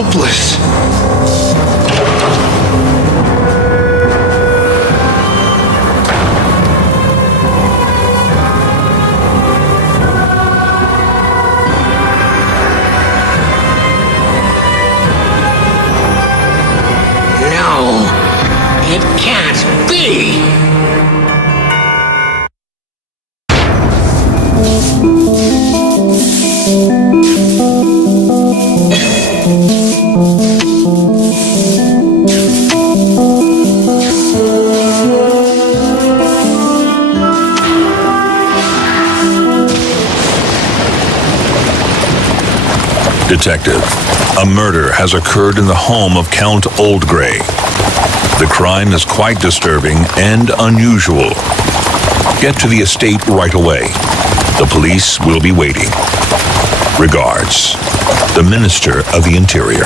hopeless. No, it can't be. Detective, a murder has occurred in the home of Count Oldgrey. The crime is quite disturbing and unusual. Get to the estate right away. The police will be waiting. Regards, the Minister of the Interior.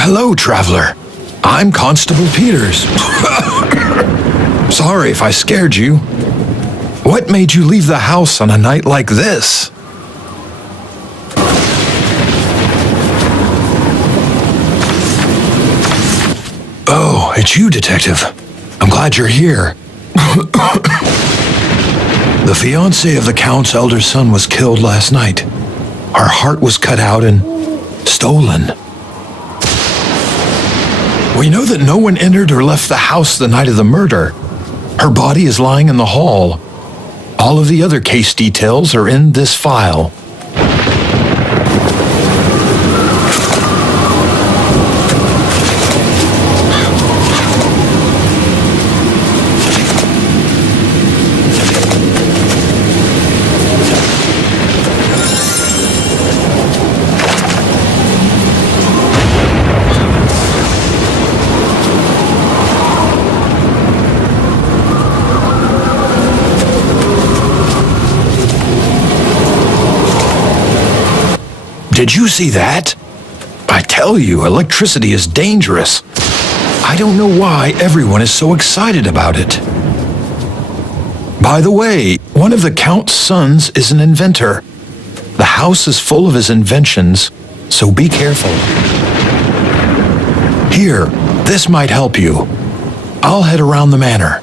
Hello, traveler. I'm Constable Peters. Sorry if I scared you. What made you leave the house on a night like this? Oh, it's you, Detective. I'm glad you're here. The fiancé of the Count's elder son was killed last night. Her heart was cut out and stolen. We know that no one entered or left the house the night of the murder. Her body is lying in the hall. All of the other case details are in this file. Did you see that? I tell you, electricity is dangerous. I don't know why everyone is so excited about it. By the way, one of the Count's sons is an inventor. The house is full of his inventions, so be careful. Here, this might help you. I'll head around the manor.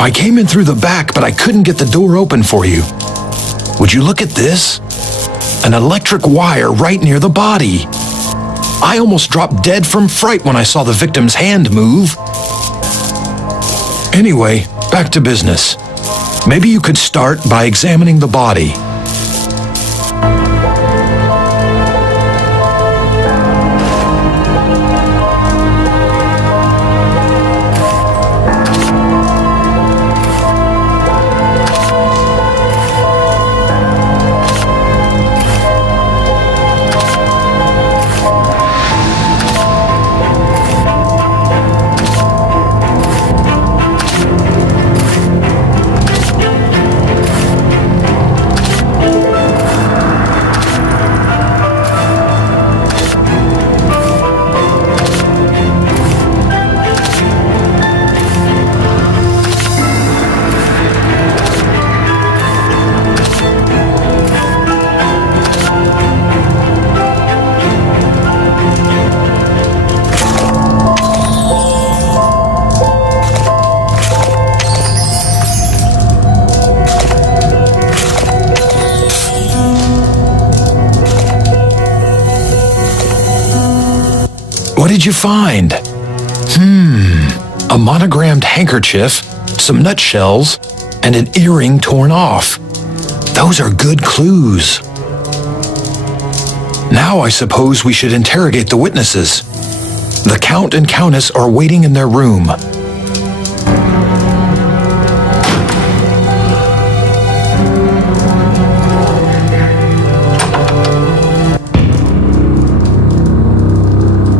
I came in through the back, but I couldn't get the door open for you. Would you look at this? An electric wire right near the body. I almost dropped dead from fright when I saw the victim's hand move. Anyway, back to business. Maybe you could start by examining the body. What did you find? A monogrammed handkerchief, some nutshells, and an earring torn off. Those are good clues. Now I suppose we should interrogate the witnesses. The Count and Countess are waiting in their room.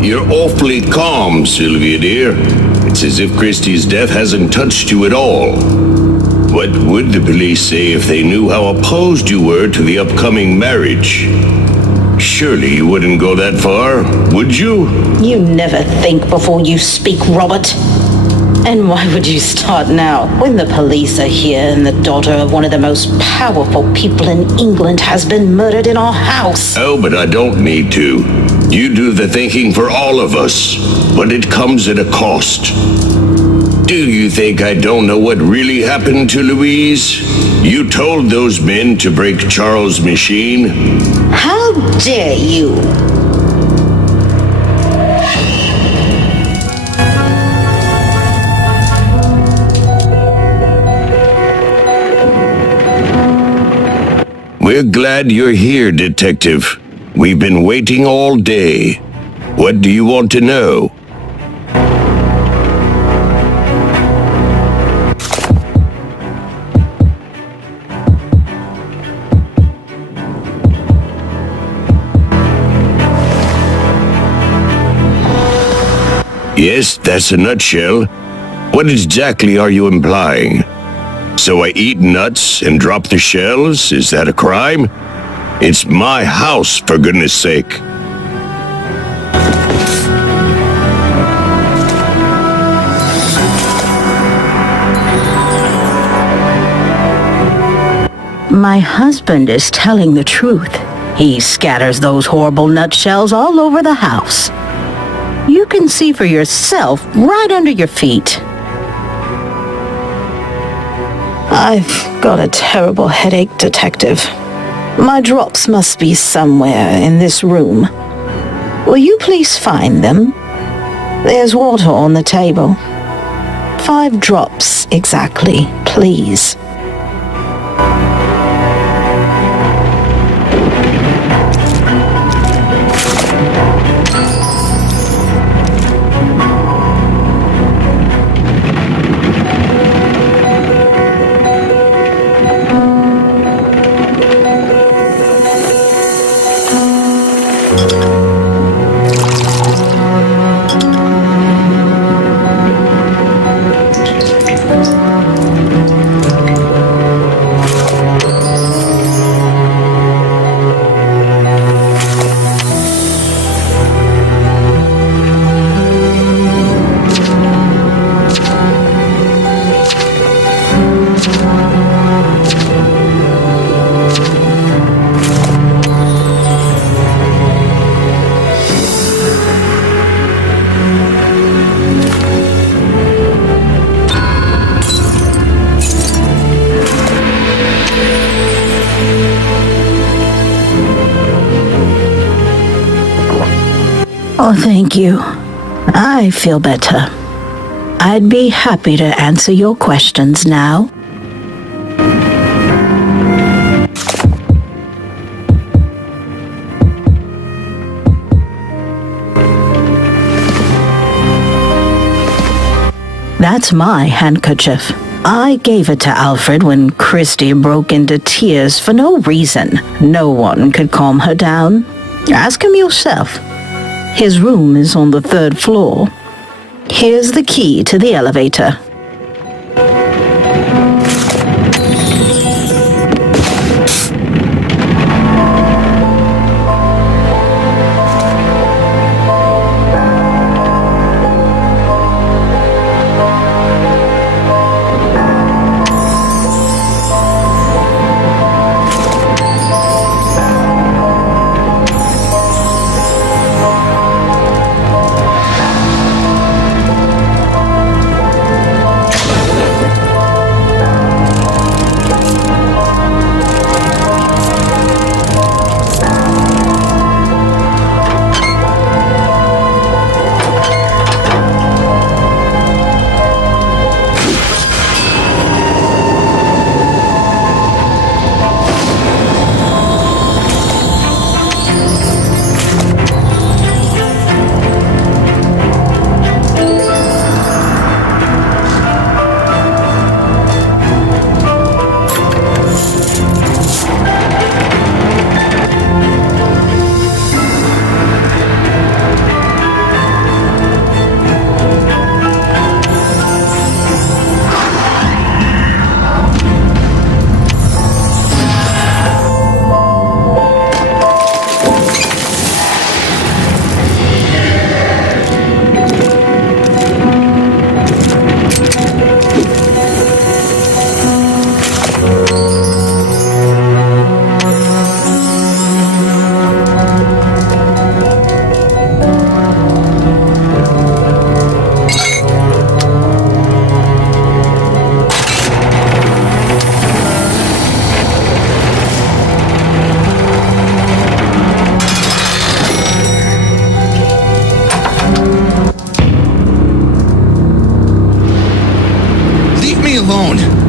You're awfully calm, Sylvia, dear. It's as if Christie's death hasn't touched you at all. What would the police say if they knew how opposed you were to the upcoming marriage? Surely you wouldn't go that far, would you? You never think before you speak, Robert. And why would you start now, when the police are here and the daughter of one of the most powerful people in England has been murdered in our house? Oh, but I don't need to. You do the thinking for all of us, but it comes at a cost. Do you think I don't know what really happened to Louise? You told those men to break Charles' machine. How dare you? We're glad you're here, Detective. We've been waiting all day. What do you want to know? Yes, that's a nutshell. What exactly are you implying? So I eat nuts and drop the shells? Is that a crime? It's my house, for goodness sake. My husband is telling the truth. He scatters those horrible nutshells all over the house. You can see for yourself right under your feet. I've got a terrible headache, Detective. My drops must be somewhere in this room. Will you please find them? There's water on the table. 5 drops exactly, please. Oh, thank you. I feel better. I'd be happy to answer your questions now. That's my handkerchief. I gave it to Alfred when Christie broke into tears for no reason. No one could calm her down. Ask him yourself. His room is on the 3rd floor. Here's the key to the elevator.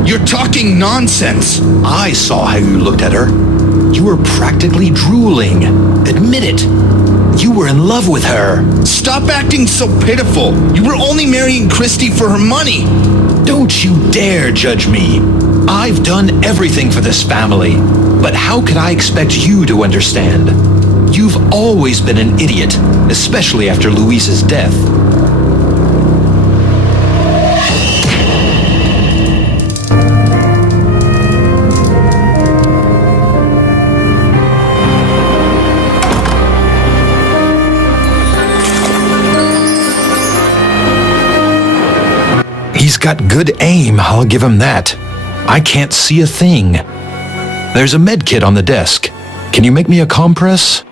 You're talking nonsense. I saw how you looked at her. You were practically drooling. Admit it. You were in love with her. Stop acting so pitiful. You were only marrying Christie for her money. Don't you dare judge me. I've done everything for this family. But how could I expect you to understand? You've always been an idiot, especially after Louise's death. He's got good aim, I'll give him that. I can't see a thing. There's a med kit on the desk. Can you make me a compress?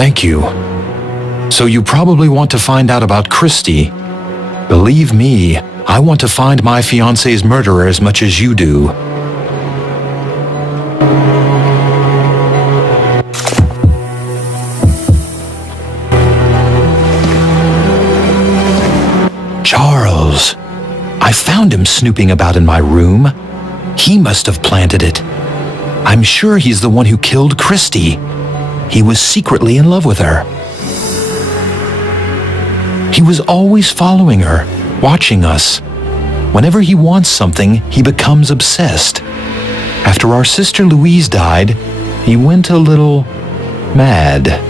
Thank you. So you probably want to find out about Christy. Believe me, I want to find my fiancé's murderer as much as you do. Charles. I found him snooping about in my room. He must have planted it. I'm sure he's the one who killed Christy. He was secretly in love with her. He was always following her, watching us. Whenever he wants something, he becomes obsessed. After our sister Louise died, he went a little mad.